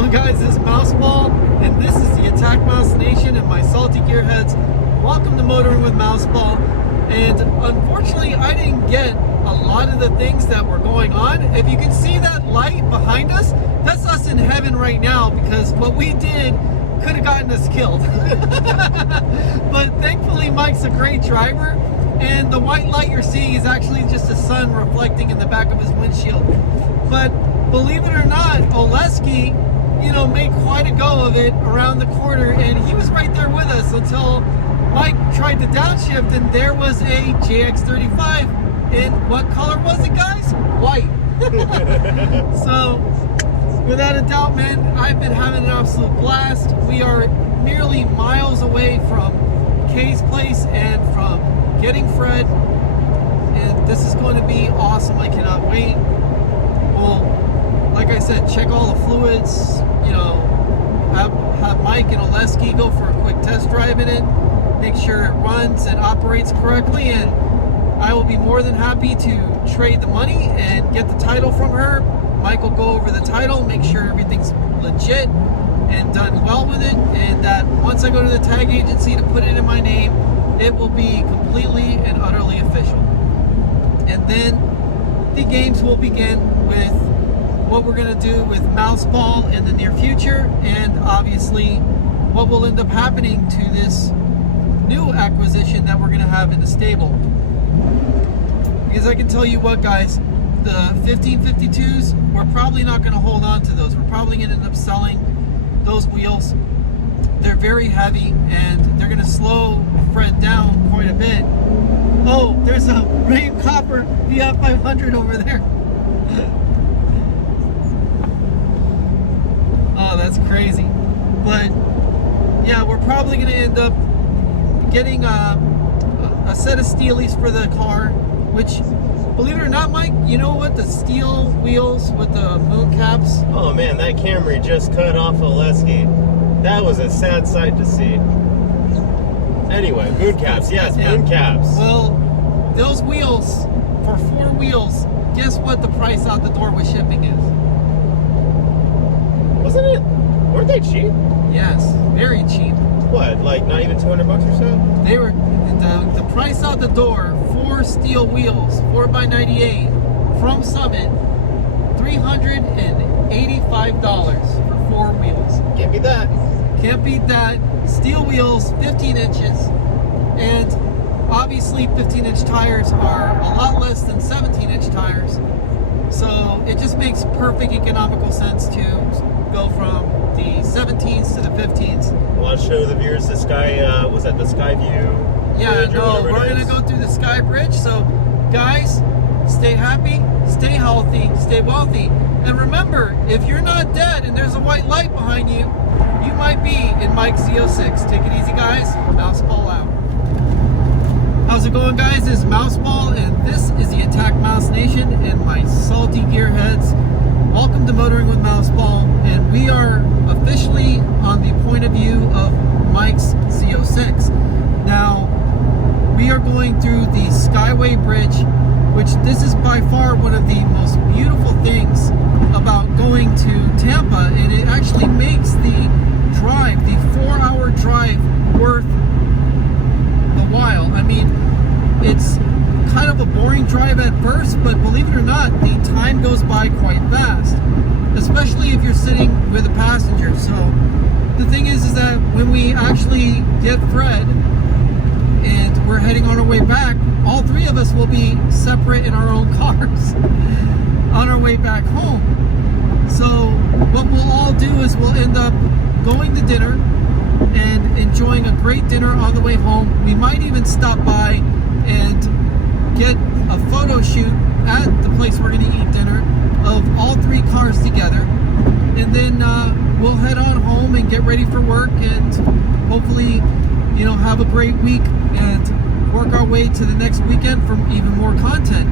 going, guys? This is Mouseball, and this is the AttackMouse Nation and my salty gearheads. Welcome to Motoring with Mouseball. And unfortunately, I didn't get a lot of the things that were going on. If you can see that light behind us, that's us in heaven right now, because what we did could have gotten us killed. But thankfully, Mike's a great driver, and the white light you're seeing is actually just the sun reflecting in the back of his windshield. But believe it or not, Oleksii, made quite a go of it around the corner, and he was right there with us until Mike tried to downshift, and there was a JX35. And what color was it, guys? White. So, without a doubt, man, I've been having an absolute blast. We are nearly miles away from Kay's place and from getting Fred, and this is going to be awesome. I cannot wait. Well, like I said, check all the fluids, have Mike and Oleksii go for a quick test drive in it, make sure it runs and operates correctly, and I will be more than happy to trade the money and get the title from her. Mike will go over the title, make sure everything's legit and done well with it, and that once I go to the tag agency to put it in my name, it will be completely and utterly official. And then the games will begin with what we're going to do with Mouseball in the near future, and obviously what will end up happening to this new acquisition that we're going to have in the stable. Because I can tell you what, guys, the 1552s, we're probably not going to hold on to those. We're probably going to end up selling those wheels. They're very heavy, and they're going to slow Fred down quite a bit. Oh, there's a Rain Copper Fiat 500 over there. Oh, that's crazy. But yeah, we're probably going to end up getting a set of steelies for the car, which, believe it or not, Mike, you know what? The steel wheels with the moon caps. Oh man, that Camry just cut off Oleksii. That was a sad sight to see. Anyway, moon caps. Yes, yeah. Moon caps. Well, those wheels, for 4 wheels, guess what the price out the door with shipping is? Wasn't it? Weren't they cheap? Yes, very cheap. What, like not even 200 bucks or so? They were, the price out the door, 4 steel wheels, 4x98 from Summit, $385 for 4 wheels. Can't beat that. Can't beat that. Steel wheels, 15 inches, and obviously 15-inch tires are a lot less than 17-inch tires. So it just makes perfect economical sense to go from the 17s to the 15s. Well, I'll show the viewers the sky, was that the sky view? Yeah, no, we're going to go through the Sky Bridge. So, guys, stay happy, stay healthy, stay wealthy. And remember, if you're not dead and there's a white light behind you, you might be in Mike Z06. Take it easy, guys. Mouseball out. How's it going, guys? This is Mouseball, and this is the AttackMouse Nation and my salty gearheads. Welcome to Motoring with Mouseball, and we are officially on the point of view of Mike's Z06. Now, we are going through the Skyway Bridge, which this is by far one of the most beautiful things about going to Tampa, and it actually makes the drive, the 4-hour drive, worth the while. I mean, it's kind of a boring drive at first, but believe it or not, the time goes by quite fast, especially if you're sitting with a passenger. So the thing is that when we actually get Fred and we're heading on our way back, all 3 of us will be separate in our own cars on our way back home. So what we'll all do is we'll end up going to dinner and enjoying a great dinner on the way home. We might even stop by and get a photo shoot at the place we're going to eat dinner of all 3 cars together, and then we'll head on home and get ready for work, and hopefully have a great week and work our way to the next weekend for even more content.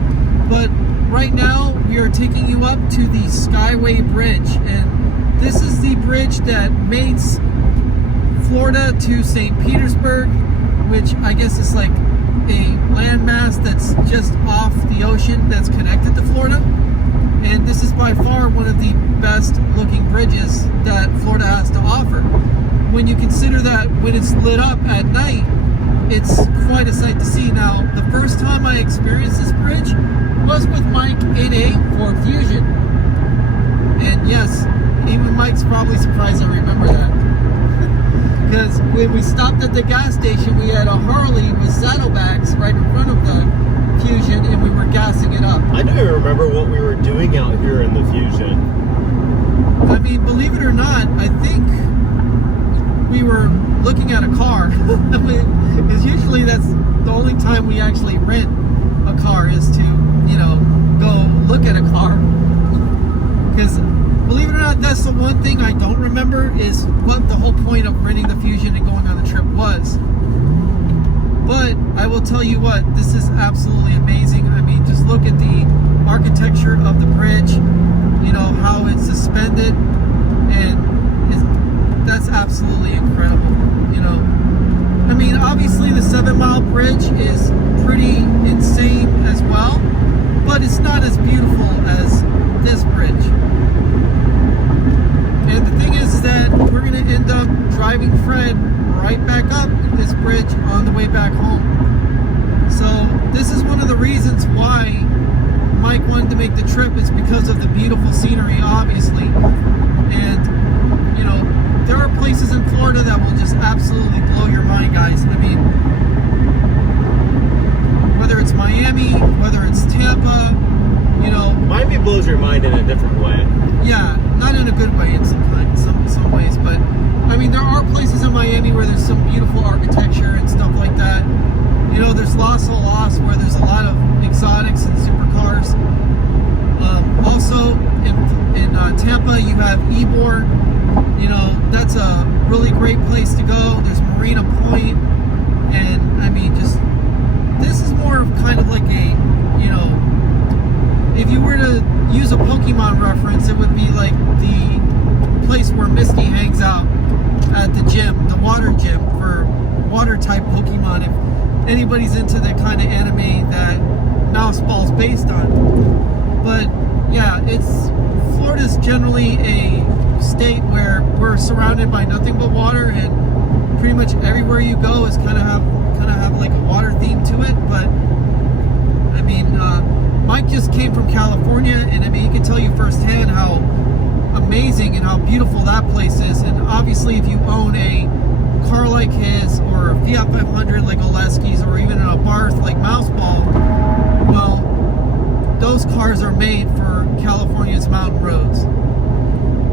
But right now we are taking you up to the Skyway Bridge, and this is the bridge that mates Florida to St. Petersburg, which I guess is like a landmass that's just off the ocean that's connected to Florida. And this is by far one of the best looking bridges that Florida has to offer. When you consider that when it's lit up at night, it's quite a sight to see. Now, the first time I experienced this bridge was with Mike in a Ford Fusion. And yes, even Mike's probably surprised I remember that. Because when we stopped at the gas station, we had a Harley with saddlebags right in front of the Fusion, and we were gassing it up. I don't even remember what we were doing out here in the Fusion. I mean, believe it or not, I think we were looking at a car. Because usually that's the only time we actually rent a car, is to, you know, go look at a car. Because believe it or not, that's the one thing I don't remember, is what the whole point of renting the Fusion and going on the trip was. But I will tell you what, this is absolutely amazing. I mean, just look at the architecture of the bridge, you know, how it's suspended, and that's absolutely incredible, you know. I mean, obviously the 7-mile bridge is pretty insane as well, but it's not as beautiful as this bridge. And the thing is that we're going to end up driving Fred right back up this bridge on the way back home. So this is one of the reasons why Mike wanted to make the trip, is because of the beautiful scenery, obviously. And, you know, there are places in Florida that will just absolutely blow your mind, guys. I mean, whether it's Miami, whether it's Tampa, you know. Miami blows your mind in a different way. Yeah, not in a good way in some ways, but I mean, there are places in Miami where there's some beautiful architecture and stuff like that. You know, there's Los Olas, where there's a lot of exotics and supercars. Also, in Tampa, you have Ybor. You know, that's a really great place to go. There's Marina Point, and I mean, just this is more of kind of like a, you know, if you were to use a Pokemon reference, it would be like the place where Misty hangs out at the gym, the water gym, for water type Pokemon, if anybody's into the kind of anime that Mouseball's based on. But yeah, Florida's generally a state where we're surrounded by nothing but water, and pretty much everywhere you go is kind of have like a water theme to it. But I mean, Mike just came from California, and I mean, he can tell you firsthand how amazing and how beautiful that place is. And obviously, if you own a car like his, or a Fiat 500 like Oleksii's, or even a Barth like Mouseball, well, those cars are made for California's mountain roads.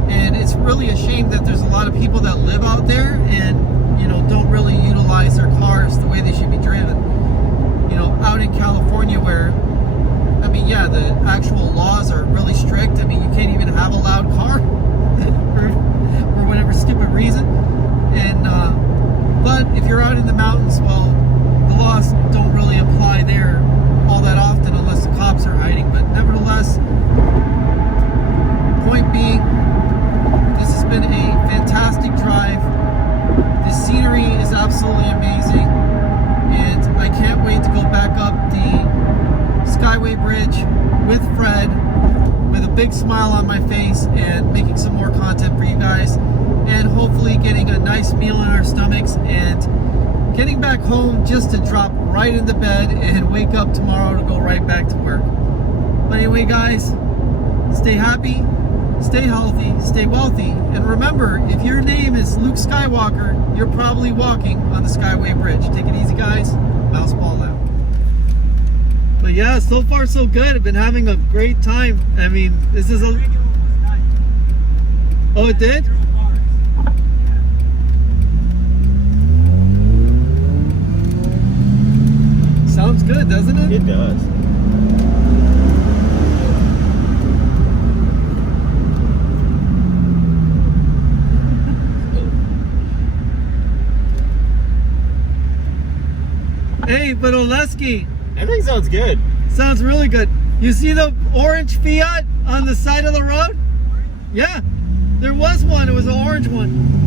And it's really a shame that there's a lot of people that live out there and, you know, don't really utilize their cars the way they should be driven. You know, out in California, where, I mean, yeah, the actual laws are really strict. I mean, you can't even have a loud car for whatever stupid reason. And but if you're out in the mountains, well, the laws don't really apply there all that often unless the cops are hiding. But nevertheless, point being, this has been a fantastic drive. The scenery is absolutely amazing, and I can't wait to go back up the Skyway Bridge with Fred with a big smile on my face, and making some more content for you guys, and hopefully getting a nice meal in our stomachs, and getting back home just to drop right into bed and wake up tomorrow to go right back to work. But anyway, guys, stay happy, stay healthy, stay wealthy, and remember, if your name is Luke Skywalker, you're probably walking on the Skyway Bridge. Take it easy, guys. Mouseball out. But yeah, so far so good. I've been having a great time. I mean, this is a... Oh, it did? Sounds good, doesn't it? It does. Hey, but Oleksii, Everything sounds good. sounds really good. You see the orange Fiat on the side of the road? Yeah, there was one. It was an orange one.